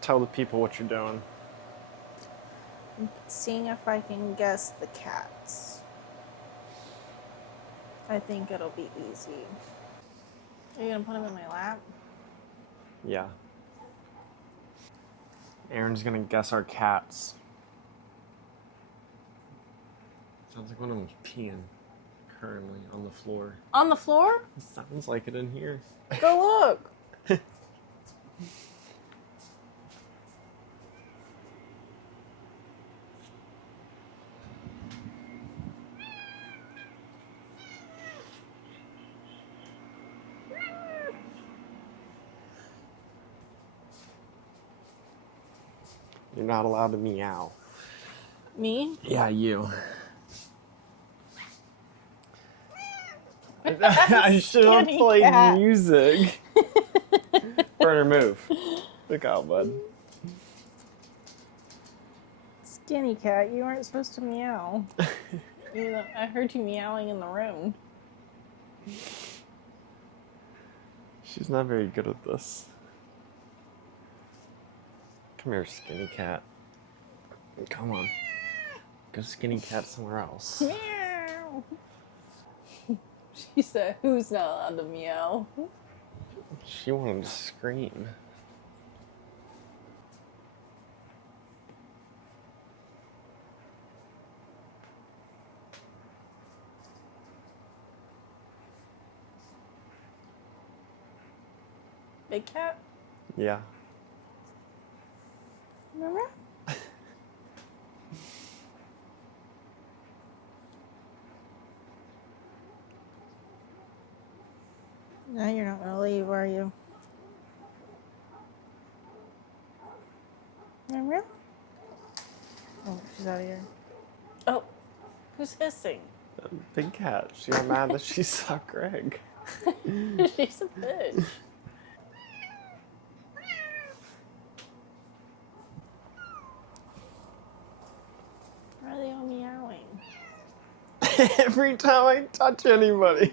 Tell the people what you're doing. I'm seeing if I can guess the cats. I think it'll be easy. Are you gonna put them in my lap? Yeah. Erin's gonna guess our cats. Sounds like one of them's peeing currently on the floor. On the floor? It sounds like it in here. Go look. You're not allowed to meow. Me? Yeah, you. I should have played cat. music. Burner, move. Look out, bud. Skinny cat, you weren't supposed to meow. I heard you meowing in the room. She's not very good at this. Come here, skinny cat. Come on. Go skinny cat somewhere else. Meow. She said, who's not allowed to meow? She wanted to scream. Big cat? Yeah. Remember? Now you're not gonna leave, are you? Remember? Oh, she's out of here. Oh, who's hissing? Big cat. She got mad that she saw Greg. She's a bitch. Why are they all meowing? Every time I touch anybody.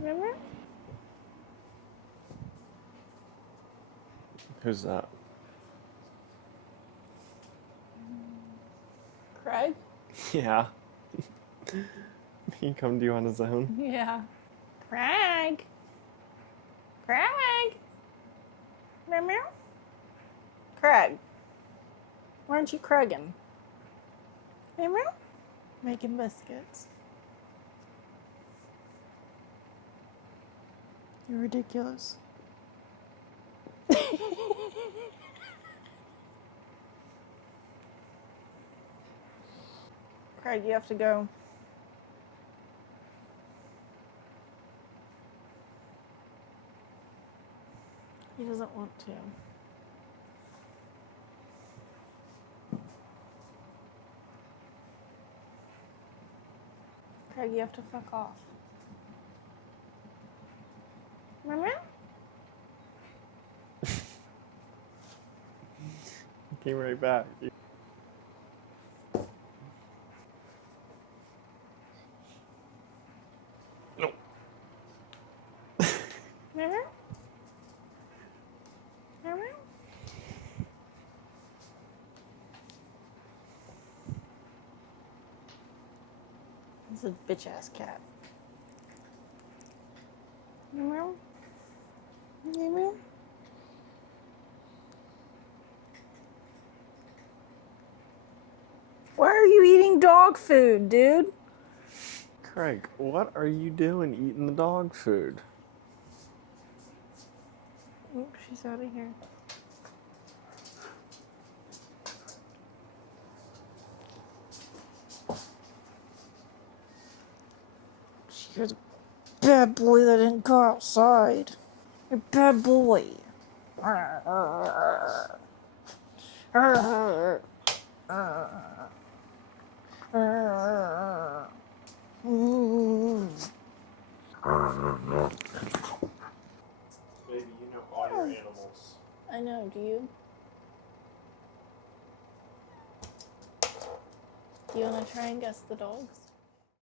Remember? Who's that? Craig? Yeah. He come to you on his own? Yeah. Craig? Craig? Remember? Craig. Why aren't you Craiging? Remember? Making biscuits. You're ridiculous. Craig, you have to go. He doesn't want to. Craig, you have to fuck off. Remember? Came right back. No. Remember? Remember? This is a bitch ass cat. Remember? Remember? Why are you eating dog food, dude? Craig, what are you doing eating the dog food? Oh, she's out of here. You're a bad boy that didn't go outside. You're a bad boy. Baby, you know all your animals. I know, do you? Do you want to try and guess the dogs?